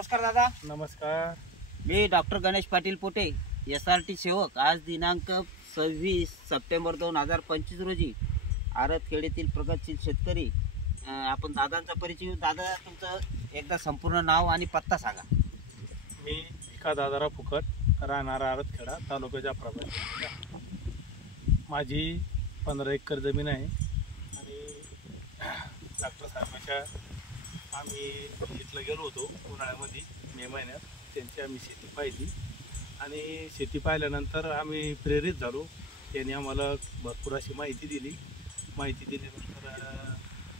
नमस्कार दादा. नमस्कार. मी डॉक्टर गणेश पाटील पोटे, SRT सेवक. आज दिनांक 26 सप्टेंबर 2025 रोजी आरतखेड येथील प्रगतशील शेतकरी आपण दादांचा परिचय घेऊ. दादा, तुमचं एकदा संपूर्ण नाव आणि पत्ता सांगा. मी भिका दादाराव फुकट, राहणार आरतखेडा, तालुका जाफराबाद. माझी 15 एकर जमीन आहे आणि डॉक्टर साहेबांच्या आम्ही इथलं गेलो होतो उन्हाळ्यामध्ये मे महिन्यात. त्यांची आम्ही शेती पाहिली आणि शेती पाहिल्यानंतर आम्ही प्रेरित झालो. त्यांनी आम्हाला भरपूर अशी माहिती दिल्यानंतर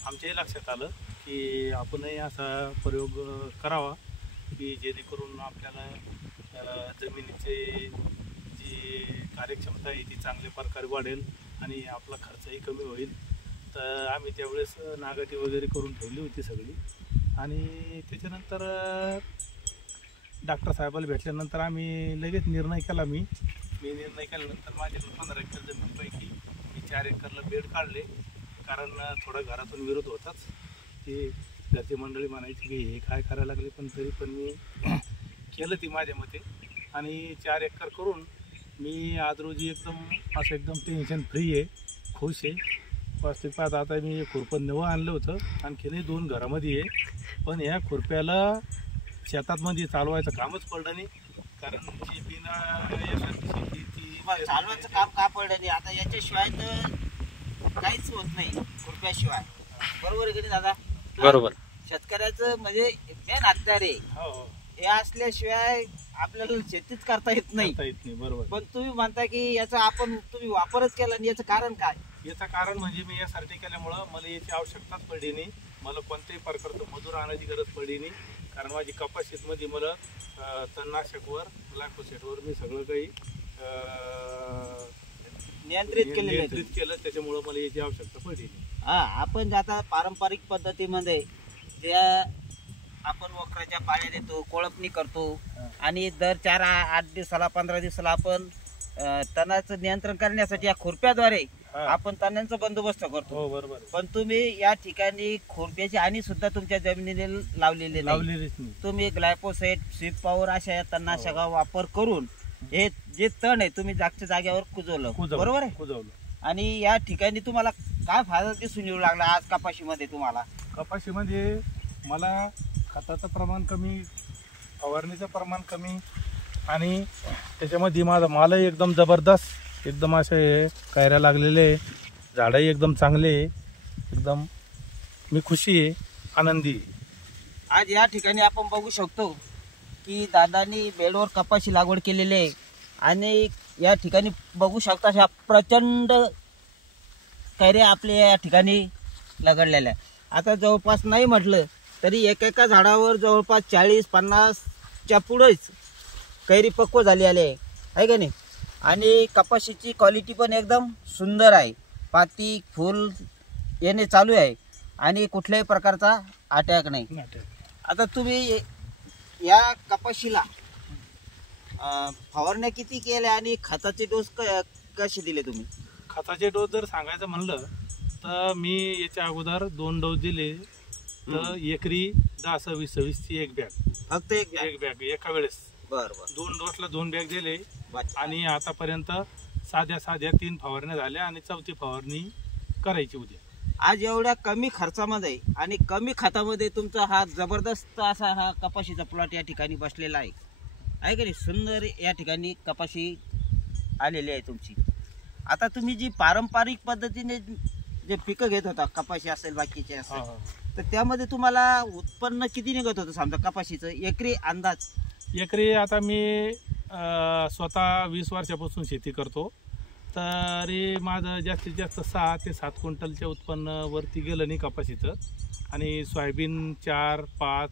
आमच्याही लक्षात आलं की आपणही असा प्रयोग करावा की जेणेकरून आपल्याला जमिनीचे जी कार्यक्षमता आहे ती चांगल्या प्रकारे वाढेल आणि आपला खर्चही कमी होईल. तर आम्ही त्यावेळेस नागाटी वगैरे करून ठेवली होती सगळी. आणि त्याच्यानंतर डॉक्टर साहेबाला भेटल्यानंतर आम्ही लगेच निर्णय केला. मी निर्णय केल्यानंतर माझ्याकडे 15 एकर जमीनपैकी मी 4 एकरला बेड काढले. कारण थोडा घरातून विरोध होताच, ते घरची मंडळी म्हणायची की हे काय करायला लागले, पण तरी पण मी केलं ती माझ्या मते. आणि 4 एकर करून मी आज रोजी एकदम टेन्शन फ्री आहे, खुश आहे. वास्तविक पाहता आता मी खुरपं नवं आणलं होतं, आणखीनही 2 घरामध्ये आहे. पण ह्या खुरप्याला शेतातमध्ये चालवायचं कामच पडलं नाही. कारण जी बिना शेती ती चालवायचं काम का पडलं नाही. आता याच्याशिवाय तर काहीच होत नाही खुरप्याशिवाय. बरोबर आहे की नाही दादा? बरोबर. शेतकऱ्याचं म्हणजे मेन हत्यार आहे. हो, हे असल्याशिवाय आपल्याला शेतीच करता येत नाही. बरोबर. पण तुम्ही म्हणता की याचा तुम्ही वापरच केला नाही. याचं कारण काय? याचं कारण म्हणजे मी यासाठी केल्यामुळं मला याची आवश्यकताच पडली नाही. मला कोणत्याही प्रकारचं मजूर आणायची गरज पडली नाही. कारण माझी कपास शेतमध्ये मला तणनाशकवर, ग्लायफोसेटवर मी सगळं काही नियंत्रित केलं. त्याच्यामुळं मला याची आवश्यकता पडली नाही. आपण आता पारंपरिक पद्धतीमध्ये ज्या आपण वखराच्या पाया देतो, कोळपणी करतो आणि दर 4-8 दिवसाला 15 दिवसाला आपण तणाचं नियंत्रण करण्यासाठी या खुरप्याद्वारे आपण तणांचा बंदोबस्त करतो. हो, बरोबर. पण तुम्ही या ठिकाणी खुरप्याची आणि सुद्धा तुमच्या जमिनीने लावलेले नाही. तुम्ही ग्लायफोसेट, स्वीप पॉवर अशा या तणनाशका वापर करून हे जे तण आहे तुम्ही जागच्या जागेवर कुजवलं. बरोबर आहे? कुजवलं. आणि या ठिकाणी तुम्हाला काय फायदा दिसून येऊ लागला आज कपाशीमध्ये? तुम्हाला कपाशीमध्ये मला खताचं प्रमाण कमी, फवारणीचं प्रमाण कमी आणि त्याच्यामध्ये माझा मालही एकदम जबरदस्त, एकदम असे कैऱ्या लागलेले, झाडंही एकदम चांगले, एकदम मी खुशी आहे, आनंदी आहे. आज या ठिकाणी आपण बघू शकतो की दादांनी बेडवर कपाशी लागवड केलेली आहे आणि या ठिकाणी बघू शकता ह्या प्रचंड कैऱ्या आपल्या या ठिकाणी लगडलेल्या. आता जवळपास नाही म्हटलं तरी एका झाडावर जवळपास 40-50च्या पुढेच कैरी पक्व झाली आहे का नाही? आणि कपाशीची क्वालिटी पण एकदम सुंदर आहे. पाती फुल येणे चालू आहे आणि कुठल्याही प्रकारचा अटॅक नाही. आता तुम्ही या कपाशीला फवारण्या किती केल्या आणि खताचे डोस कसे दिले तुम्ही? खताचे डोस जर सांगायचं म्हणलं तर मी याच्या अगोदर 2 डोस दिले. तर एकरी 10-26 ची एक बॅग, फक्त एक बॅग एका वेळेस. बरोबर. 2 डोसला 2 बॅग दिले आणि आतापर्यंत साध्या 3 फवारण्या झाल्या आणि 4थी फवारणी करायची उद्या. आज एवढ्या कमी खर्चामध्ये आणि कमी खतामध्ये तुमचा हा जबरदस्त असा हा कपाशीचा प्लॉट या ठिकाणी बसलेला आहे का नाही? सुंदर या ठिकाणी कपाशी आलेली आहे तुमची. आता तुम्ही जी पारंपरिक पद्धतीने जे पिकं घेत होता, कपाशी असेल बाकीचे असेल, तर त्यामध्ये तुम्हाला उत्पन्न किती निघत होतं समजा कपाशीचं एकरी अंदाज? एकरी आता मी स्वतः 20 वर्षापासून शेती करतो, तरी माझं जास्तीत जास्त 6 ते 7 क्विंटलच्या उत्पन्न वरती गेलं नाही कपाशीचं. आणि सोयाबीन 4-5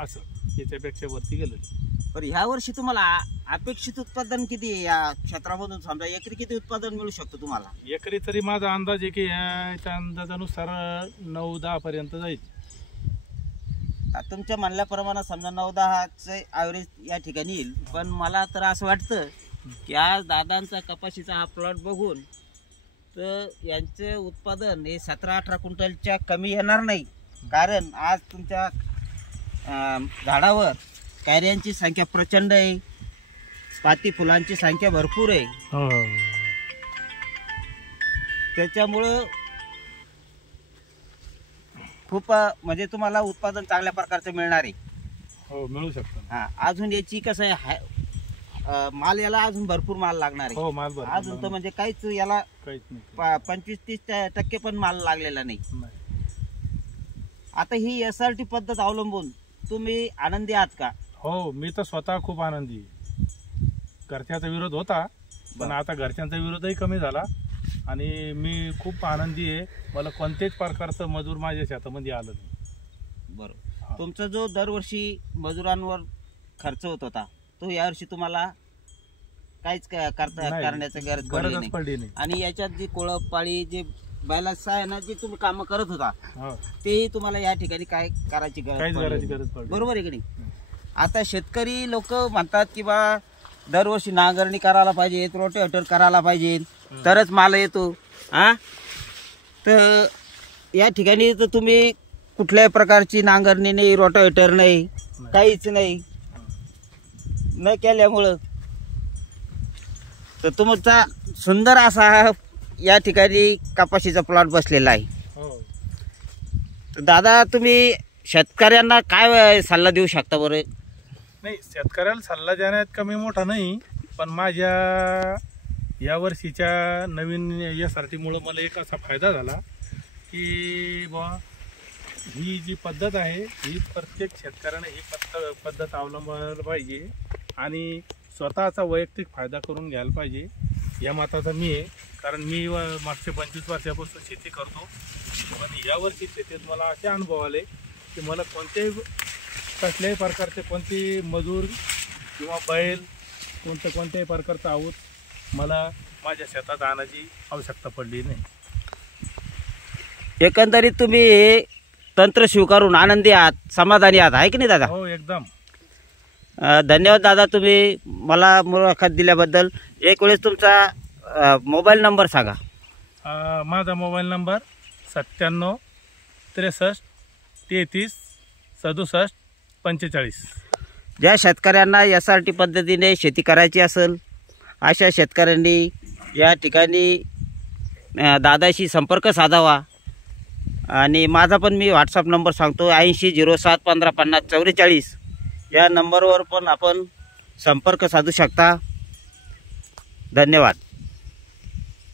असं याच्यापेक्षा वरती गेलं नाही. पण ह्या वर्षी तुम्हाला अपेक्षित उत्पादन किती आहे या क्षेत्रामधून? समजा एकरी किती उत्पादन मिळू शकतो तुम्हाला? एकरी तरी माझा अंदाज आहे की ह्याच्या अंदाजानुसार 9-10 पर्यंत जाईल. तुमच्या म्हणल्याप्रमाणे समजा 9-10चे ॲव्हरेज या ठिकाणी येईल. पण मला तर असं वाटतं की आज दादांचा कपाशीचा हा प्लॉट बघून तर यांचे उत्पादन हे 17-18 क्विंटलच्या कमी येणार नाही. कारण आज तुमच्या झाडावर कैऱ्यांची संख्या प्रचंड आहे, पाती फुलांची संख्या भरपूर आहे. हो त्याच्यामुळं खूप म्हणजे तुम्हाला उत्पादन चांगल्या प्रकारचं मिळणार आहे. हो मिळू शकतं. हा, अजून याची कसं आहे, माल याला अजून भरपूर माल लागणार आहे. हो माल भरपूर अजून तर म्हणजे काहीच याला काहीच नाही. 25-30% पण माल लागलेला नाही. नाही. आता ही SRT पद्धत अवलंबून तुम्ही आनंदी आहात का? हो मी तर स्वतः खूप आनंदी आहे. घरच्याचा विरोध होता पण आता घरच्यांचा विरोधही कमी झाला आणि मी खूप आनंदी आहे. मला कोणत्याच प्रकारचं मजूर माझ्या शेतामध्ये आलं नाही. बरोबर. तुमचा जो दरवर्षी मजुरांवर खर्च होत होता तो यावर्षी तुम्हाला काहीच करण्याची गरज गरजच पडली नाही. आणि याच्यात जी कोळप पाळी जे बैलाचं आहे ना, जे तुम्ही काम करत होता तेही तुम्हाला या ठिकाणी काय करायची गरज पडली. बरोबर आहे की नाही? आता शेतकरी लोक म्हणतात की बा दरवर्षी नांगरणी करायला पाहिजे, रोटेटर करायला पाहिजे, तरच माल येतो. हा, तर या ठिकाणी तर तुम्ही कुठल्याही प्रकारची नांगरणी नाही, रोटेटर नाही, काहीच नाही न केल्यामुळं तर तुमचा सुंदर असा या ठिकाणी कपाशीचा प्लॉट बसलेला आहे. तर दादा तुम्ही शेतकऱ्यांना काय सल्ला देऊ शकता बरं? नाही, शेतकऱ्याला सल्ला देण्यात कमी मोठा नाही, पण माझ्या या वर्षीच्या नवीन SRT मुळे मला एक असा फायदा झाला की बा ही जी पद्धत आहे ही प्रत्येक शेतकऱ्याने ही पद्धत अवलंबायला पाहिजे आणि स्वतःचा वैयक्तिक फायदा करून घ्यायला पाहिजे या मताचा मी आहे. कारण मी मागच्या 25 वर्षापासून शेती करतो, पण यावर्षी शेतीत मला असे अनुभव आले की मला कसल्याही प्रकारचे कोणते मजूर किंवा बैल कोणत्याही प्रकारचा आऊत मला माझ्या शेतात आणायची आवश्यकता पडली नाही. एकंदरीत तुम्ही तंत्र स्वीकारून आनंदी आहात, समाधानी आहात, आहे की नाही दादा? हो एकदम. धन्यवाद दादा, तुम्ही मला मुलाखत दिल्याबद्दल. एक वेळेस तुमचा मोबाईल नंबर सांगा. माझा मोबाईल नंबर 97 63 33 67 45. ज्या शेतकऱ्यांना SRT पद्धतीने शेती करायची असेल अशा शेतकऱ्यांनी या ठिकाणी दादाशी संपर्क साधावा. आणि माझा पण मी व्हॉट्सअप नंबर सांगतो, 80 07 15 50 44. या नंबरवर पण आपण संपर्क साधू शकता. धन्यवाद.